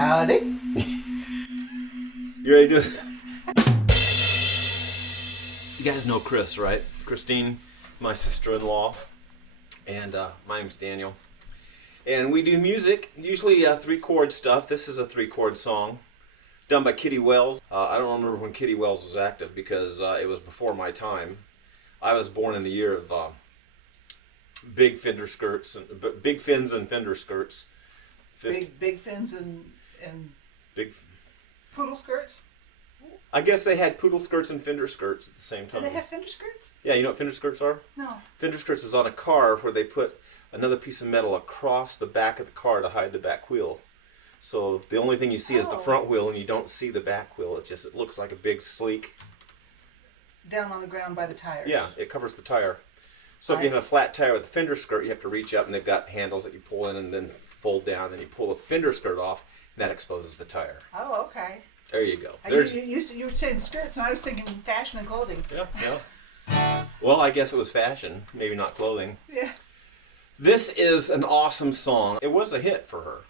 Howdy. You ready to do it? You guys know Chris, right? Christine, my sister-in-law, and my name's Daniel. And we do music, usually 3-chord stuff. This is a 3-chord song done by Kitty Wells. I don't remember when Kitty Wells was active because it was before my time. I was born in the year of big fender skirts, big fins and fender skirts. Big fins and big poodle skirts? I guess they had poodle skirts and fender skirts at the same time. Do they have fender skirts? Yeah, you know what fender skirts are? No. Fender skirts is on a car where they put another piece of metal across the back of the car to hide the back wheel. So the only thing you see is the front wheel and you don't see the back wheel. It looks like a big sleek. Down on the ground by the tire. Yeah, it covers the tire. So if you have a flat tire with a fender skirt, you have to reach up and they've got handles that you pull in and then fold down. Then you pull the fender skirt off and that exposes the tire. Oh, okay. There you go. You were saying skirts, and I was thinking fashion and clothing. Yeah. Well, I guess it was fashion, maybe not clothing. Yeah. This is an awesome song. It was a hit for her,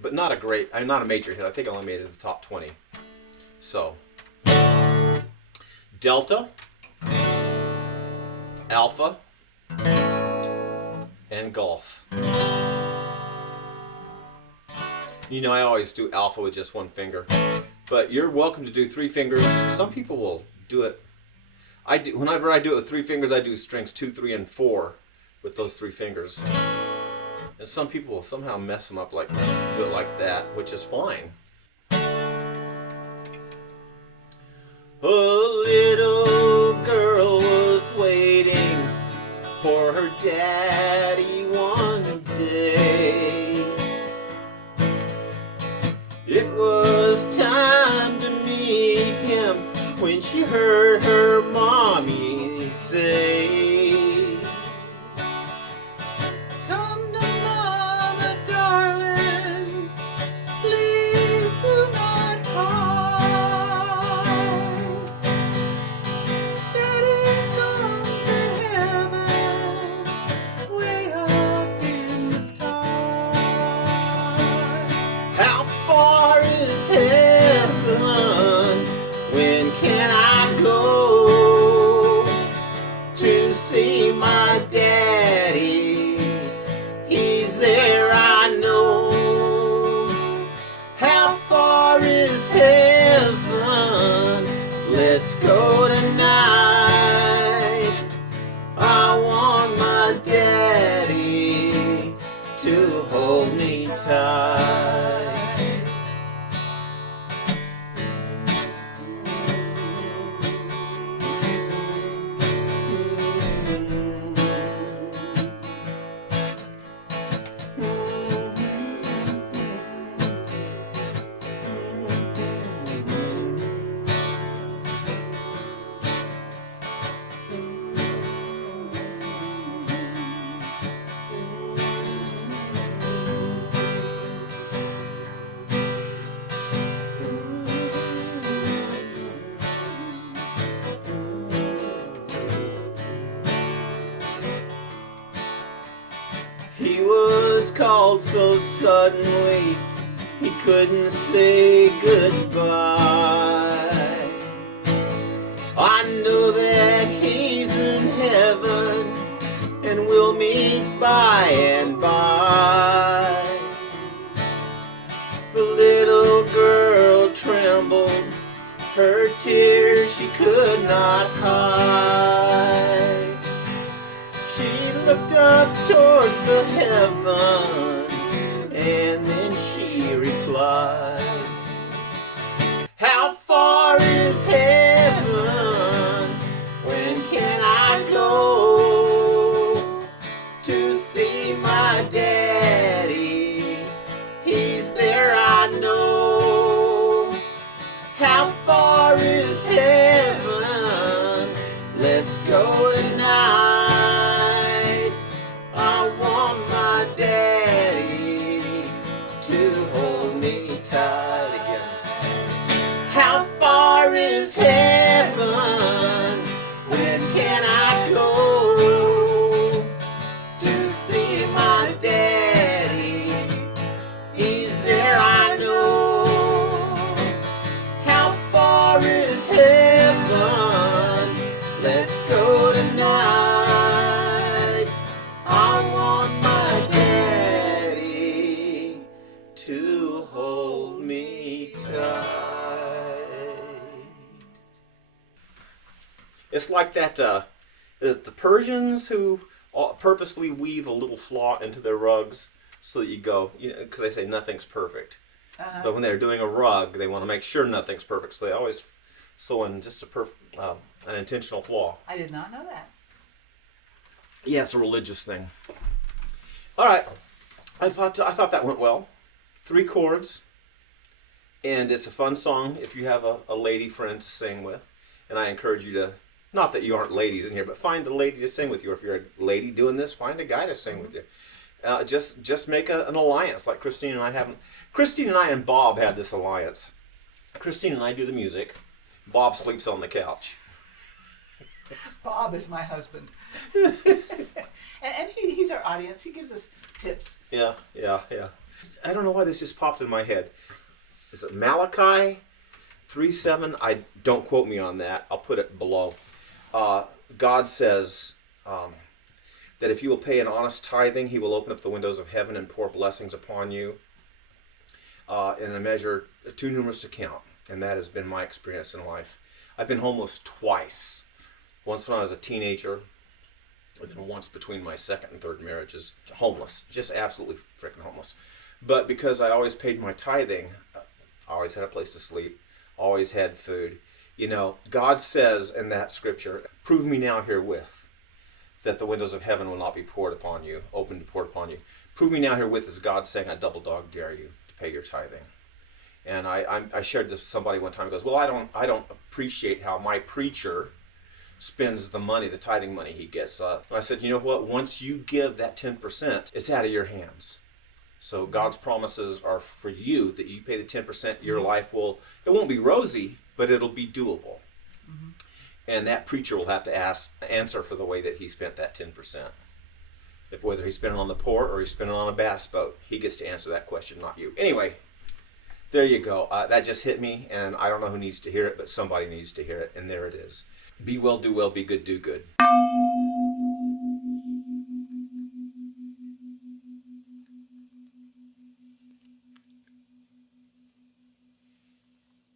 but not a major hit. I think I only made it in the top 20. So, Delta, Alpha, and Golf. You know, I always do Alpha with just one finger. But you're welcome to do 3 fingers. Some people will do it. Whenever I do it with 3 fingers, I do strings 2, 3, and 4 with those 3 fingers. And some people will somehow mess them up do it like that, which is fine. A little girl was waiting for her daddy one day. It was time to meet him when she heard her mommy say, Come to Mama, darling, please do not cry. Daddy's gone to heaven, way up in the sky. how far is heaven? When can I go to see my daddy? He's there, I know. How far is heaven? Let's go tonight. I want my daddy to hold me tight. He was called so suddenly he couldn't say goodbye. I know that he's in heaven and we'll meet by and by. The little girl trembled, her tears she could not hide. She looked up towards the heaven, and then she replied, how far is heaven? When can I go to see my daddy? He's there, I know. How far is heaven? Let's go tonight. Daddy to hold me tight again. How far is heaven? When can I go to see my daddy? He's there, I know. to hold me tight. It's like that, the Persians who purposely weave a little flaw into their rugs so that you go, because they say nothing's perfect. Uh-huh. But when they're doing a rug, they want to make sure nothing's perfect, so they always sew in just an intentional flaw. I did not know that. Yeah, it's a religious thing. All right, I thought that went well. 3 chords, and it's a fun song if you have a lady friend to sing with. And I encourage you to, not that you aren't ladies in here, but find a lady to sing with you. Or if you're a lady doing this, find a guy to sing with you. Just make an alliance like Christine and I have. Christine and I and Bob had this alliance. Christine and I do the music. Bob sleeps on the couch. Bob is my husband. and he's our audience. He gives us tips. Yeah. I don't know why this just popped in my head. Is it Malachi 3:7? Don't quote me on that. I'll put it below. God says that if you will pay an honest tithing, he will open up the windows of heaven and pour blessings upon you in a measure too numerous to count. And that has been my experience in life. I've been homeless twice. Once when I was a teenager, and then once between my second and third marriages. Homeless. Just absolutely freaking homeless. But because I always paid my tithing, I always had a place to sleep, always had food. God says in that scripture, prove me now herewith that the windows of heaven will not be poured upon you, open to pour upon you. Prove me now herewith is God saying, I double dog dare you to pay your tithing. And I shared this with somebody one time. He goes, well, I don't appreciate how my preacher spends the money, the tithing money he gets. I said, you know what? Once you give that 10%, it's out of your hands. So God's promises are for you that you pay the 10%. Your life it won't be rosy, but it'll be doable. Mm-hmm. And that preacher will have to answer for the way that he spent that 10%. Whether he spent it on the poor or he spent it on a bass boat, he gets to answer that question, not you. Anyway, there you go. That just hit me, and I don't know who needs to hear it, but somebody needs to hear it, and there it is. Be well, do well, be good, do good.